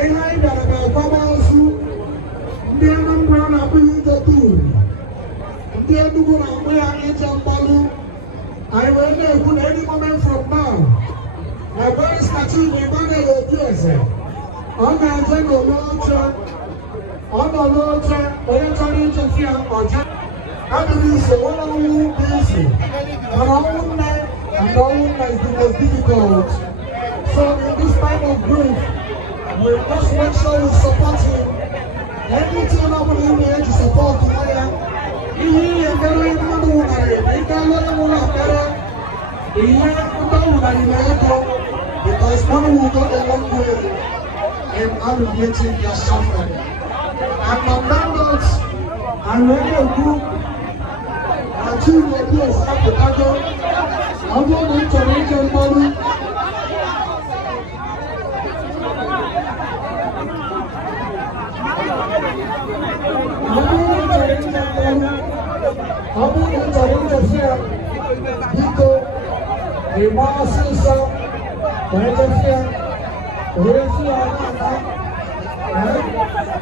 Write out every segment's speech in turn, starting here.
behind that about Babasu, the Anambra Abuja too. The Adugo Amaya Ejampalu. I will know any moment from now. My boy is catching me on the OPS. On the general launch, on the launch, when you're trying to fear or just. I believe so. What are we busy? And our own night is the most difficult. So in this time of grief, we must make sure we support him. Anything I will be able to support him. He is very good. Because money will go a long way in alleviating their suffering. And my members, I'm ready to do achieve your place at the battle. I'm going to reach your body. I'm going to reach your Biko, the Marcisa, Benefia, Orifia,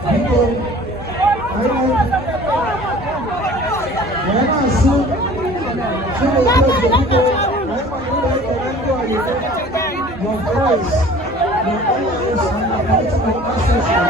Biko, when I see your voice, your eyes, and your political ancestors.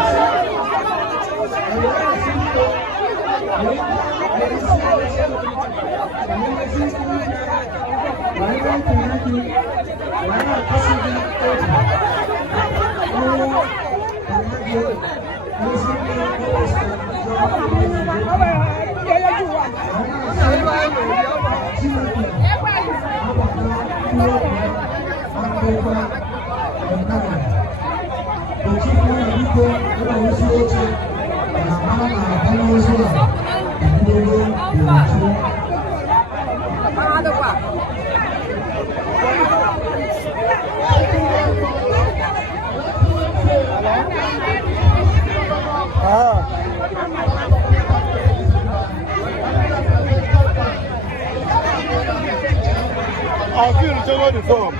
I feel the form.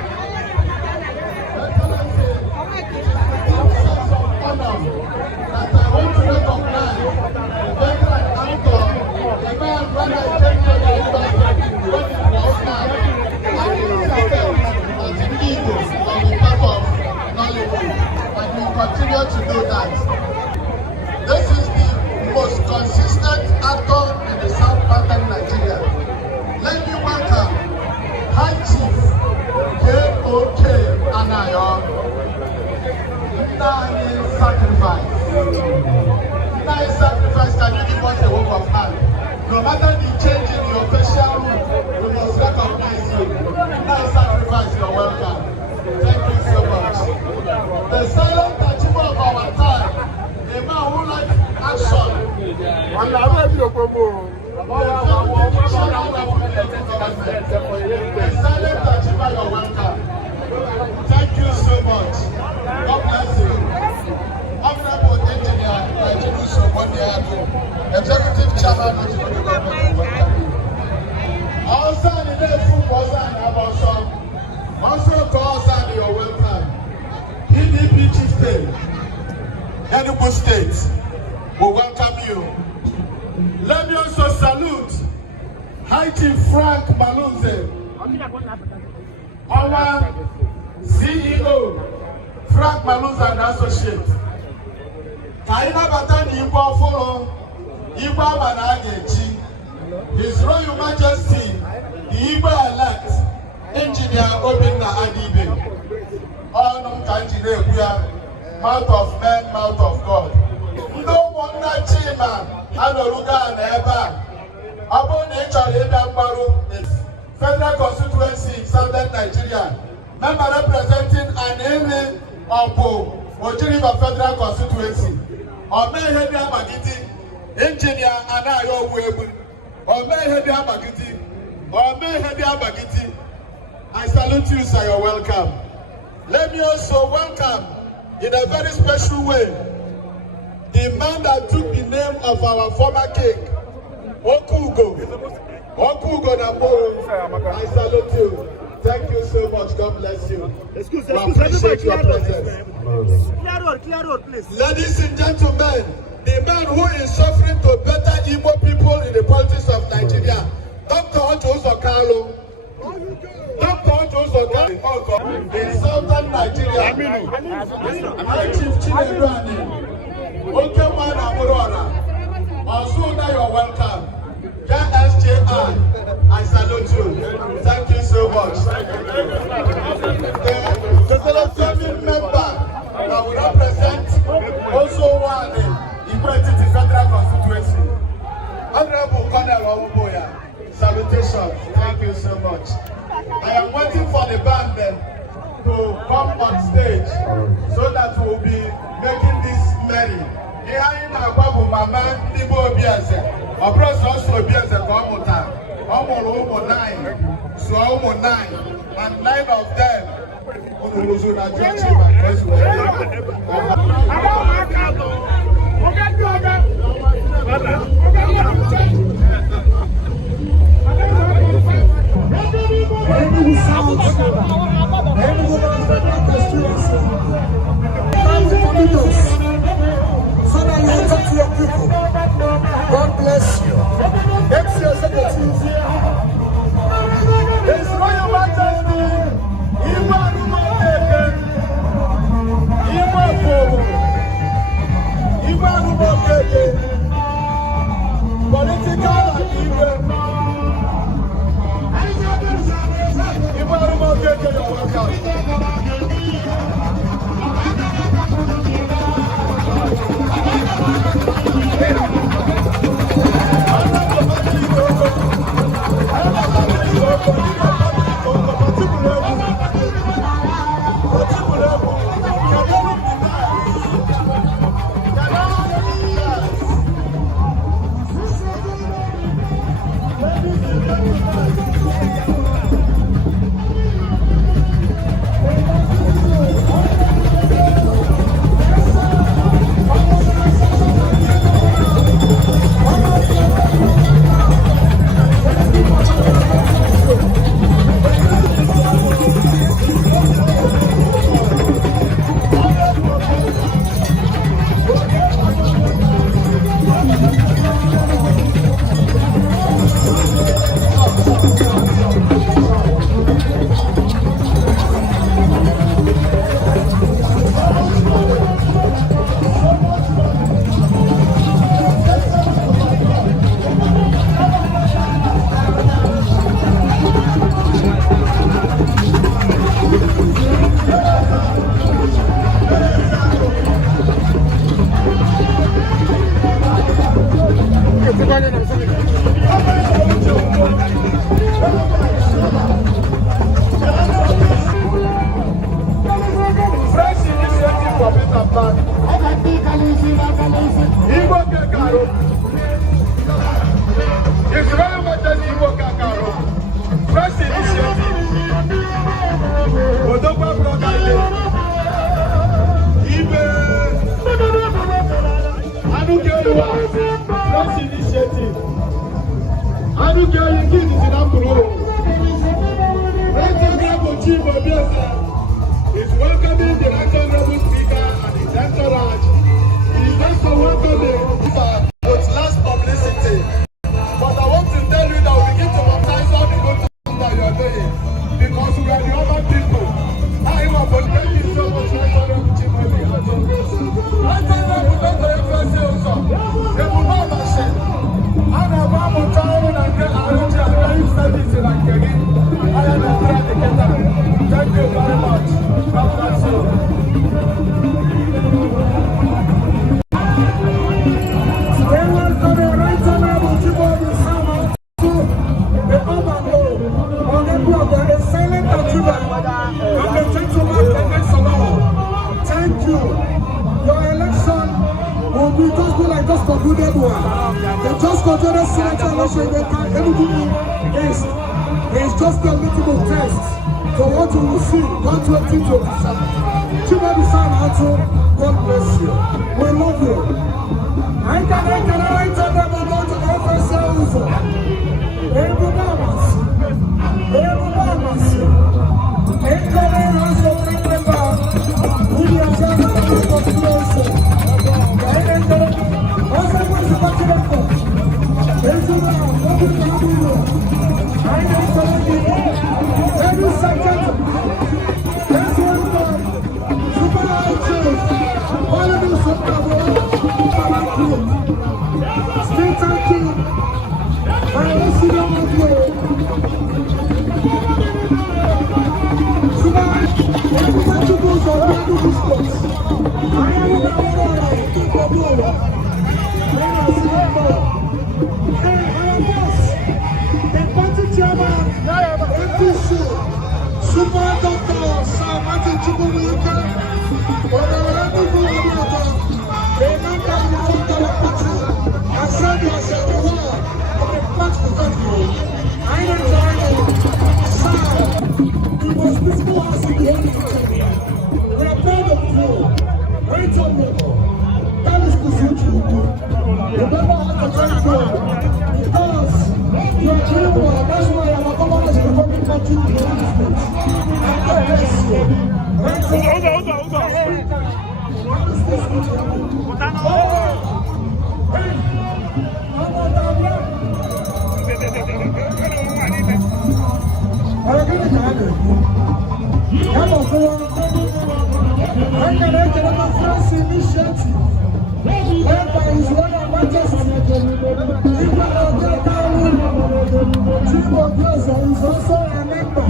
Continue to do that. This is the most consistent actor in the South Northern Nigeria. Let me welcome High Chief K.O.K. Anayo. Nine sacrifice. Nine sacrifice. Can you give us a wave of hand? No matter the change in your facial root, we must recognize you. Nine sacrifice. You're welcome. Thank you so much. The silent achiever of our time, a man who likes action. The silent achiever, you're welcome. Thank you so much. God bless you. Honorable Engineer Najibu Soboniago, Executive Chairman of the Government, welcome you. Also, the day football and Abosong. Also, Kawasani, you're welcome. PDP Chieftain, Enugu State, will welcome you. Let me also salute High Chief Frank Malunze, our CEO, Frank Malunze and Associates. Kaina Batani Igbo Folo, Igbo Managechi, His Royal Majesty, the Igbo elect, Engineer Obinna Adibe. Honor Engineer, we are mouth of men, mouth of God. No wonder Chima, Anoruga and Eba. Upon nature, Federal Constituency in Southern Nigeria. Member representing an area of Ojiriba Federal Constituency. Omehedia Magiti, Engineer Anayo Webu. Omehedia Magiti. Omehedia Magiti. I salute you, sir. You're welcome. Let me also welcome, in a very special way, the man that took the name of our former king, Okugo. Okugo Nambo. I salute you. Thank you so much. God bless you. We appreciate your presence. Clear road, please. Ladies and gentlemen, the man who is suffering to better Igbo people in the politics of Nigeria, Dr. Ojo Carlo. Dr. Ojo Carlo in southern Nigeria. I Chief Chinedu Ani, Okeman Amurora. Osuna, you're welcome. SJI, I salute you. Thank you so much. The selecting member that will represent also one equality federal constituency. Honorable Colonel Owuboya, salutations. Thank you so much. I am waiting for the band to come on stage so that we will be making this merry. Behind Agbabu Mama Nibo Obiase, or Bros also Obiase Komuta, Omo 9, so Omo 9, and 9 of them. God bless you. Ex-executive. His Royal Majesty, political is welcoming the Right Honorable Speaker and his entourage. He is also welcoming with less publicity. But I want to tell you that we begin to mobilize all the good things that you are doing because we are the other people. Thank you so much, Right Honorable Chimodi. Right Honorable Dr. Efrasi also. Ebubo Machine. Ana Bamu Town and the Aruja Life Service in Akeri. I am a practitioner. Thank you very much. God bless you. They welcome the Right Honorable Chimodi Sama to the Obando on the block of the silent Atiba and the gentleman that makes a law. Thank you. Your election will be just like just concluded one. The just concluded senator election they can anything is just a little test. So what you will see, God 2027. Chimodi Sama to God bless you. We love you. I can tell them about the office also. Every physical house in the only country. We are proud of you. Right on level. That is the future. Remember how to thank God. Because you are doing well. That's why our government is becoming country in the United States. And God bless you. Right on level. What is this future? Is also a member.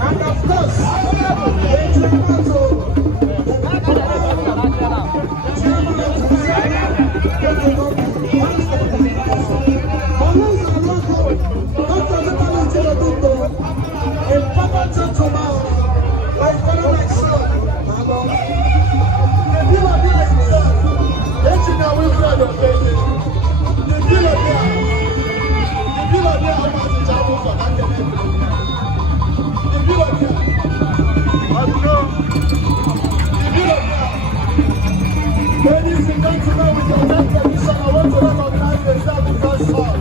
And of course, ladies and gentlemen, with your next permission, I want to recognize the self-defense hall.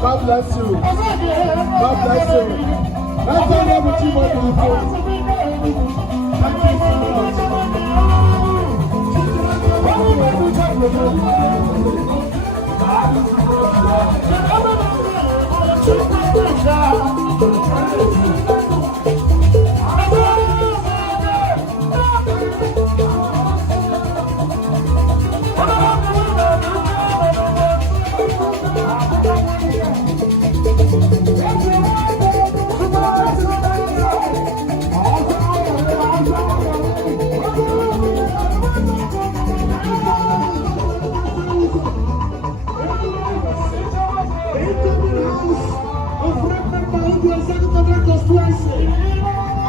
God bless you. God bless you. Let's go there with you, my people. Thank you so much.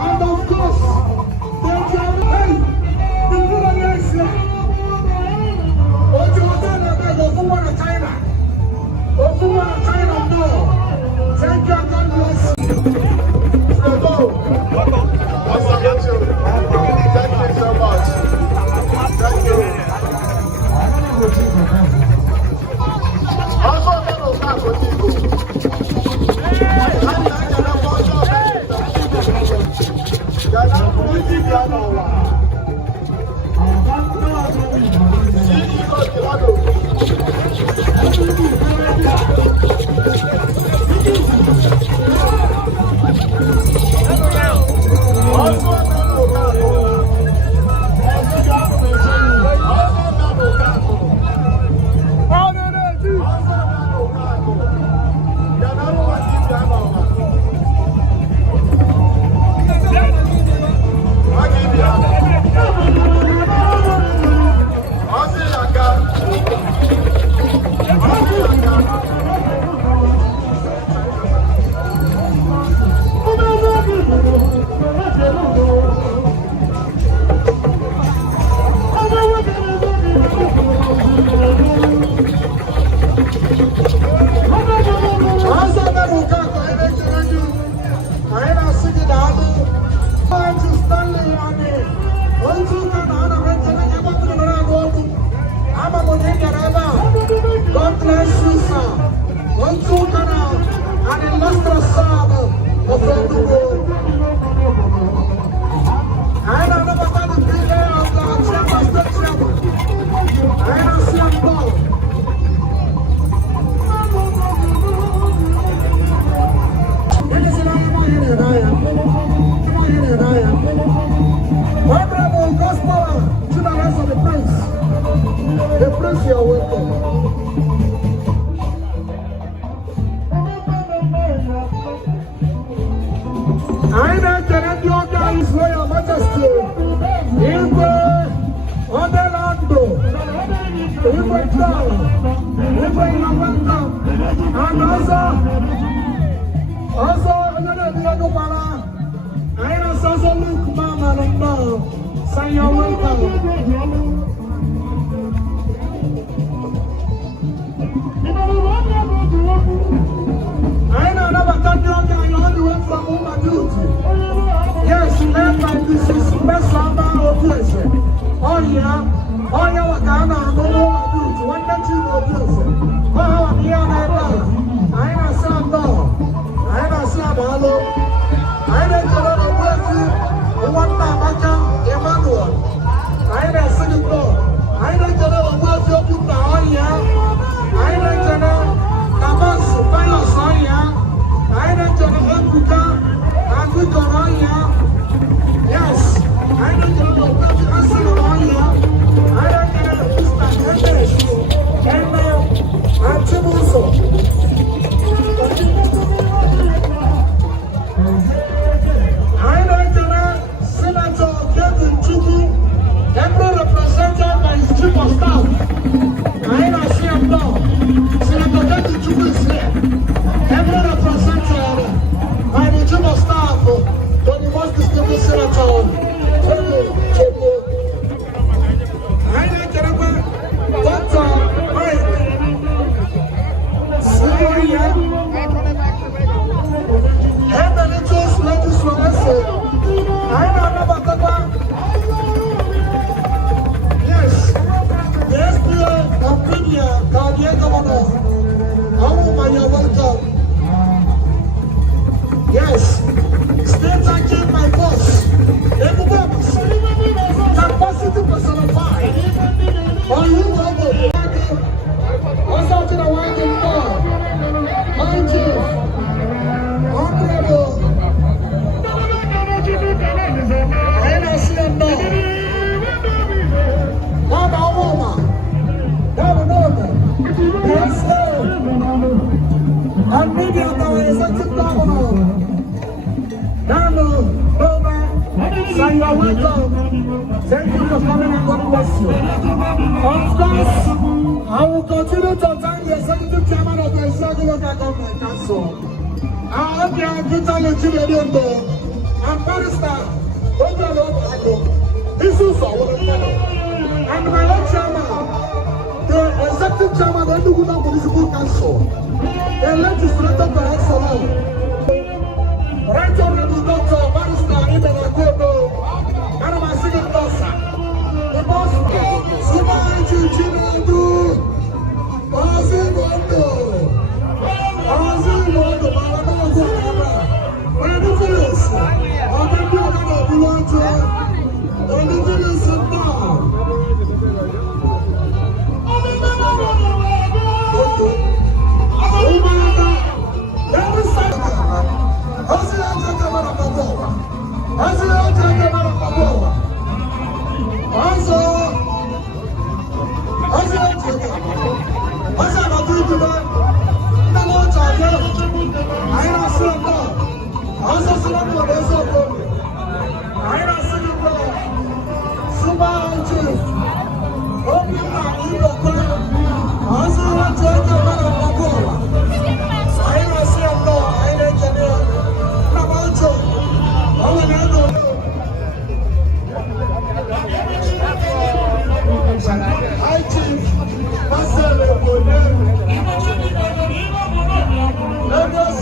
And of course, there's a way the good next year. China, no. Thank you, God bless you. Thank you so much. Thank you. Also, God bless you, sir. One, two, and illustrious son of the world. I don't know about the people of the Chairman. The prince, you are welcome. I know that your guy is Royal Majesty. Igwe Odelando. Igwe Town. Igwe Inawantam. And also another Diego Para. I know also Luke Mama and now. Say you're welcome. I know never thought you were all the way from Uma Duty. Yes, led by this is best samba of place. Oh yeah, Wakana and Uma Duty. One that you know place. Oh, yeah, I know Samba. I know Samba. I know Colonel Wesley. One Namaka, Emmanuel. I know Singapore. I know Colonel Wesley. Oh yeah. I know Colonel Namasu, Paya Soya. I know Colonel Africa. And we go on here. Yes. I know Colonel Wesley. I see you on here. I know Colonel Mr. Hendes. And Chibuso. I know Colonel Senator Kevin Chubu. Every represented by his chief of staff. I know CM now. Senator Kevin Chubu is here. Every represented by the chief of staff. But the most distinguished senator. I know Colonel Dr. Mike. Syria. Emeritus legislator. I know Nabataba. Yes, the SPA of Kenya, Guardian Governor. How are you welcome? Yes, state thanking my boss. Capacity personified. Are you welcome? Also to the working board. My chief. Honorable. I know see them now. Baba Oma. Baba Nova. Yes, sir. And media now is a tip governor. Nano, Nova. Say you are welcome. Thank you for coming and God bless you. Of course, I will continue to thank the executive chairman of the Executive Government Council. I hope you are good time to do the and Barrister, this is our and my own chairman, the executive chairman of the Luguna Municipal Council, the legislator by excellence, Right Honorable Dr. Barrister Ibn Akodo, and my second boss, the boss, Sumaji Chinadu, Ozimondo, Balanazo, where the village, on the building of Bulonjo, on the village of now. Let us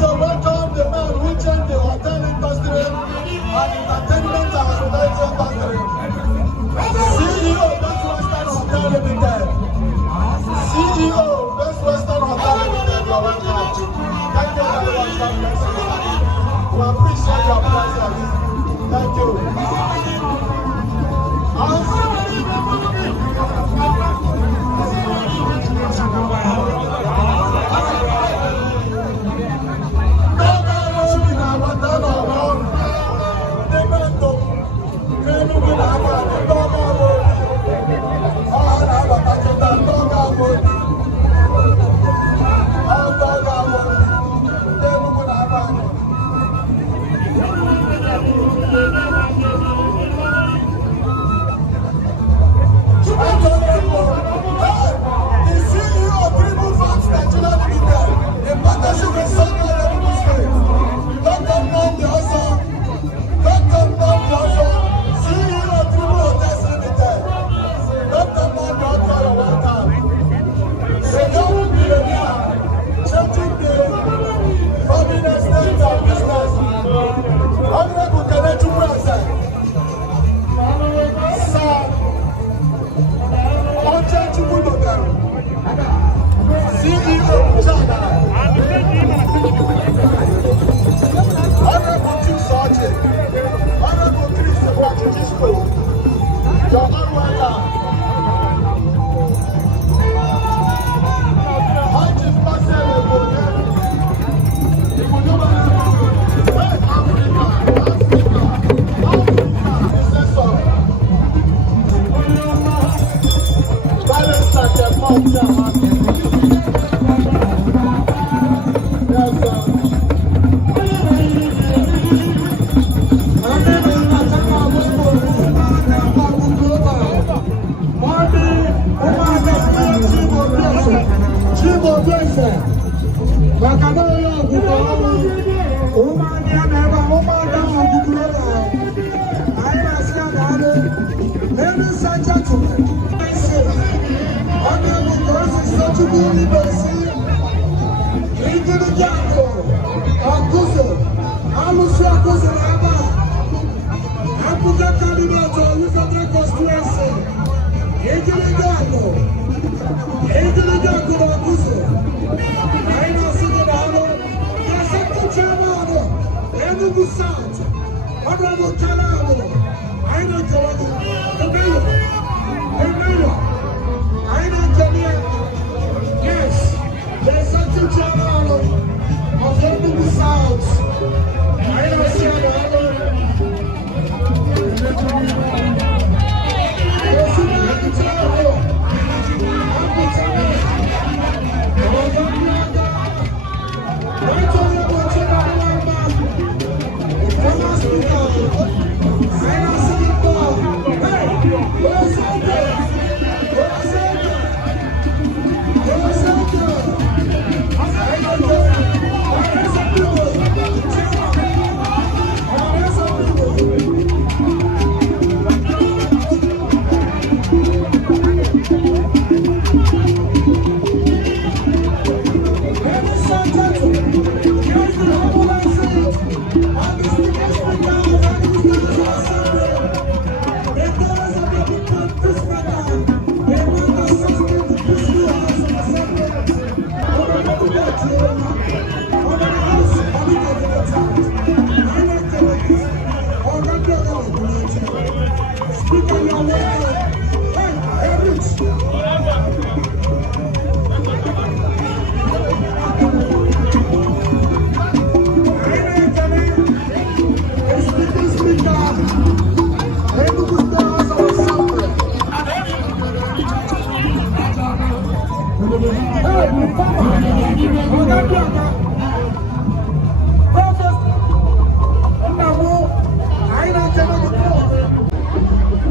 Ladies and gentlemen, I say, I'm going to go to such a good